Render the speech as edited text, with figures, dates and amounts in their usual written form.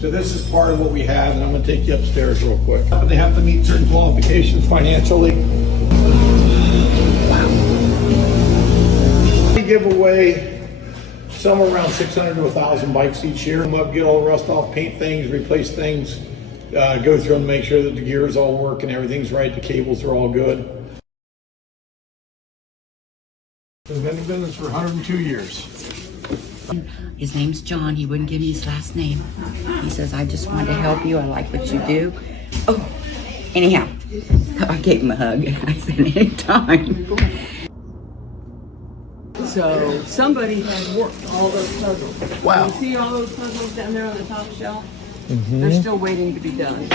So this is part of what we have, and I'm going to take you upstairs real quick. They have to meet certain qualifications financially. Wow. We give away somewhere around 600 to 1,000 bikes each year. Come up, get all the rust off, paint things, replace things, go through and make sure that the gears all work and everything's right, the cables are all good. We've been in business for 102 years. His name's John. He wouldn't give me his last name. He says, I just wanted to help you. I like what you do. Oh, anyhow, so I gave him a hug. I said, anytime. So somebody has worked all those puzzles. Wow. You see all those puzzles down there on the top shelf? They're still waiting to be done.